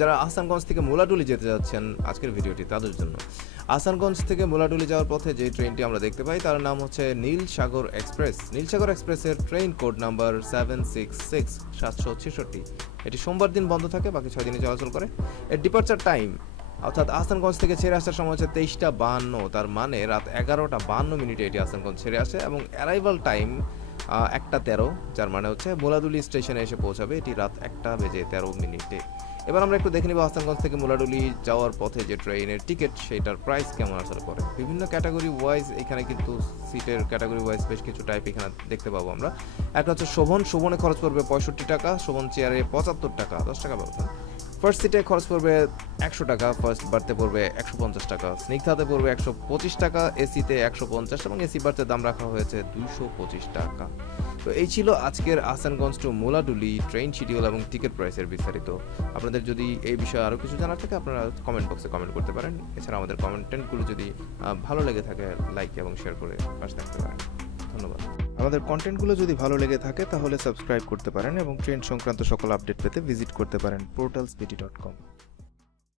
যারা আহসানগঞ্জ থেকে মুলাডুলি যেতে যাচ্ছেন আজকের ভিডিওটি তাদের জন্য। আহসানগঞ্জ থেকে মুলাডুলি যাওয়ার পথে যে ট্রেনটি আমরা দেখতে পাই তার নাম হচ্ছে নীল সাগর এক্সপ্রেস। নীল সাগর এক্সপ্রেসের ট্রেন কোড নাম্বার 766 এটি সোমবার দিন বন্ধ থাকে, বাকি 6 দিনে চলাচল করে। এর ডিপার্চার টাইম অর্থাৎ আহসানগঞ্জ থেকে ছেড়ে আসার সময় হচ্ছে 23:52, তার মানে রাত 11:52 এটি আহসানগঞ্জ ছেড়ে আসে এবং অ্যারাইভাল টাইম 1:13, যার মানে হচ্ছে মুলাডুলি স্টেশনে এসে পৌঁছাবে এটি রাত 1:13। এবার আমরা একটু দেখে নিব আহসানগঞ্জ থেকে মুলাডুলি যাওয়ার পথে যে ট্রেনের টিকিট সেটার প্রাইস কেমন আসলে পড়ে। বিভিন্ন ক্যাটাগরি ওয়াইজ এখানে কিন্তু সিটের ক্যাটাগরি ওয়াইজ বেশ কিছু টাইপ এখানে দেখতে পাবো আমরা। একটা হচ্ছে শোভনে খরচ পড়বে 65 টাকা, শোভন চেয়ারে 75 টাকা, 10 টাকা ব্যবধান। ফার্স্ট সিটে খরচ পড়বে 100 টাকা, ফার্স্ট বার্থে পড়বে 150 টাকা, স্নিগ্ধাতে পড়বে 125 টাকা, এসিতে 150 এবং এসি বার্থের দাম রাখা হয়েছে 225 টাকা। তো এই ছিল আজকের Ahsanganj to Muladuli train schedule এবং টিকিট প্রাইসের বিস্তারিত। আপনাদের যদি এই বিষয়ে আরও কিছু জানার থাকে আপনারা কমেন্ট বক্সে কমেন্ট করতে পারেন। এছাড়া আমাদের কন্টেন্টগুলো যদি ভালো লেগে থাকে লাইক এবং শেয়ার করে পাশে থাকতে পারেন। ধন্যবাদ। আমাদের কন্টেন্টগুলো যদি ভালো লেগে থাকে তাহলে সাবস্ক্রাইব করতে পারেন এবং ট্রেন সংক্রান্ত সকল আপডেট পেতে ভিজিট করতে পারেন portalspt.com।